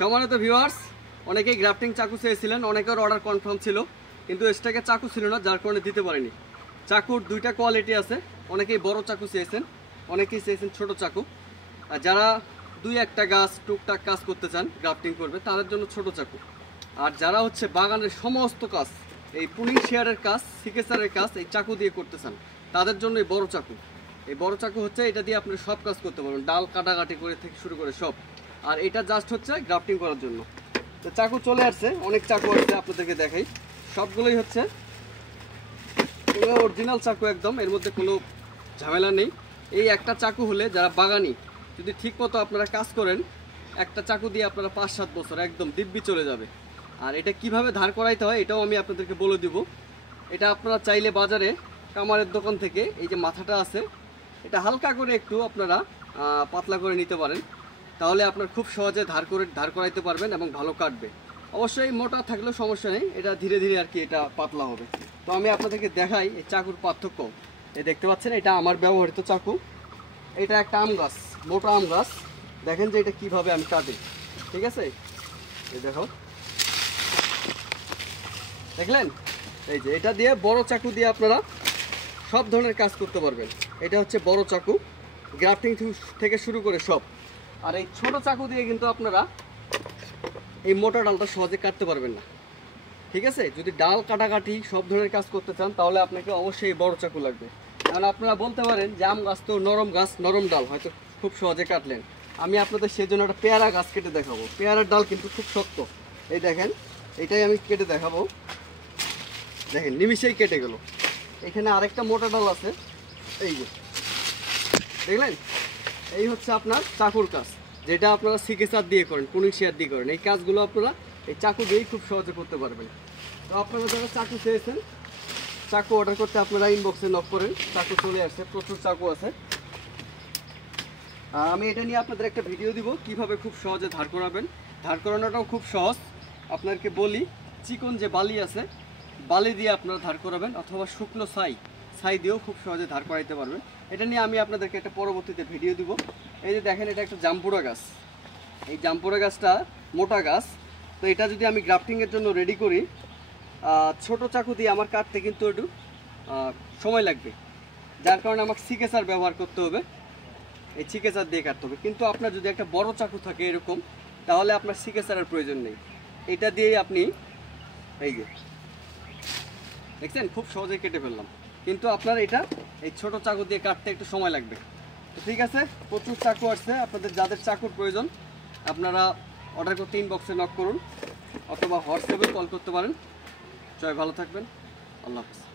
সম্মানিত ভিউয়ার্স, অনেকেই গ্রাফটিং চাকু চেয়েছিলেন, অনেকের অর্ডার কনফার্ম ছিল, কিন্তু স্টকে চাকু ছিল না, যার কারণে দিতে পারিনি। চাকুর দুইটা কোয়ালিটি আছে, অনেকেই বড় চাকু চেয়েছেন, অনেকেই চেয়েছেন ছোট চাকু। আর যারা দুই একটা গাছ টুকটাক কাজ করতে চান, গ্রাফটিং করবে, তাদের জন্য ছোট চাকু। আর যারা হচ্ছে বাগানের সমস্ত কাজ, এই পুলিং শেয়ারের কাজ, সিকেচারের কাজ এই চাকু দিয়ে করতে চান, তাদের জন্য এই বড় চাকু। এই বড় চাকু হচ্ছে এটা দিয়ে আপনি সব কাজ করতে পারবেন, ডাল কাটাকাটি করে থেকে শুরু করে সব। আর এটা জাস্ট হচ্ছে গ্রাফটিং করার জন্য। তো চাকু চলে আসছে, অনেক চাকু আসছে, আপনাদেরকে দেখাই। সবগুলোই হচ্ছে অরিজিনাল চাকু একদম, এর মধ্যে কোনো ঝামেলা নেই। এই একটা চাকু হলে যারা বাগানি, যদি ঠিক মতো আপনারা কাজ করেন, একটা চাকু দিয়ে আপনারা 5-7 বছর একদম দিব্যি চলে যাবে। আর এটা কিভাবে ধার করাইতে হয় এটাও আমি আপনাদেরকে বলে দিব। এটা আপনারা চাইলে বাজারে কামারের দোকান থেকে এই যে মাথাটা আছে, এটা হালকা করে একটু আপনারা পাতলা করে নিতে পারেন, তাহলে আপনার খুব সহজে ধার করাইতে পারবেন এবং ভালো কাটবে। অবশ্যই মোটা থাকলেও সমস্যা নেই, এটা ধীরে ধীরে আর কি এটা পাতলা হবে। তো আমি আপনাদেরকে দেখাই এই চাকুর পার্থক্য। এই দেখতে পাচ্ছেন, এটা আমার ব্যবহৃত চাকু। এটা একটা আম গাছ, মোটা আম গাছ। দেখেন যে এটা কিভাবে আমি কাটি, ঠিক আছে? এই দেখো, দেখলেন? এই যে এটা দিয়ে বড় চাকু দিয়ে আপনারা সব ধরনের কাজ করতে পারবেন। এটা হচ্ছে বড় চাকু, গ্রাফটিং থেকে শুরু করে সব। আর এই ছোট চাকু দিয়ে কিন্তু আপনারা এই মোটা ডালটা সহজে কাটতে পারবেন না, ঠিক আছে? যদি ডাল কাটাকাটি সব ধরনের কাজ করতে চান, তাহলে আপনাকে অবশ্যই বড় চাকু লাগবে। কারণ আপনারা বলতে পারেন যে আম গাছ তো নরম গাছ, নরম ডাল হয়তো খুব সহজে কাটলেন। আমি আপনাদের সেই জন্য একটা পেয়ারা গাছ কেটে দেখাবো। পেয়ারার ডাল কিন্তু খুব শক্ত। এই দেখেন, এটাই আমি কেটে দেখাবো। দেখেন, নিমিষেই কেটে গেল। এখানে আরেকটা মোটা ডাল আছে, এই যে দেখলেন? এই হচ্ছে আপনার চাকুর কাজ, যেটা আপনারা সিকেচার দিয়ে করেন, পুলিং শেয়ার দিয়ে করেন। এই কাজগুলো আপনারা এই চাকু দিয়েই খুব সহজে করতে পারবেন। তো আপনারা যারা চাকু চেয়েছেন, চাকু অর্ডার করতে আপনারা ইনবক্সে নক করেন, চাকু চলে আসছে, প্রচুর চাকু আছে। আমি এটা নিয়ে আপনাদের একটা ভিডিও দিব, কিভাবে খুব সহজে ধার করাবেন। ধার করানোটাও খুব সহজ। আপনাদেরকে বলি, চিকন যে বালি আছে, বালি দিয়ে আপনারা ধার করাবেন, অথবা শুকনো ছাই দিয়েও খুব সহজে ধার করাইতে পারবেন। এটা নিয়ে আমি আপনাদেরকে একটা পরবর্তীতে ভিডিও দিব। এই যে দেখেন, এটা একটা জাম্পুরা গাছ। এই জাম্পুরা গাছটা মোটা গাছ। তো এটা যদি আমি গ্রাফটিংয়ের জন্য রেডি করি, ছোট চাকু দিয়ে আমার কাটতে কিন্তু একটু সময় লাগবে, যার কারণে আমাকে সিকেচার ব্যবহার করতে হবে। এই সিকেচার দিয়ে কাটতে হবে। কিন্তু আপনার যদি একটা বড় চাকু থাকে এরকম, তাহলে আপনার সিকেচারের প্রয়োজন নেই। এটা দিয়েই আপনি, এই যে দেখছেন, খুব সহজে কেটে ফেললাম। কিন্তু আপনার এটা এই ছোট চাকু দিয়ে কাটতে একটু সময় লাগবে। তো ঠিক আছে, প্রচুর চাকু আসছে। আপনাদের যাদের চাকুর প্রয়োজন, আপনারা অর্ডার করতে ইনবক্সে নক করুন, অথবা হোয়াটসঅ্যাপে কল করতে পারেন। সবাই ভালো থাকবেন, আল্লাহ হাফেজ।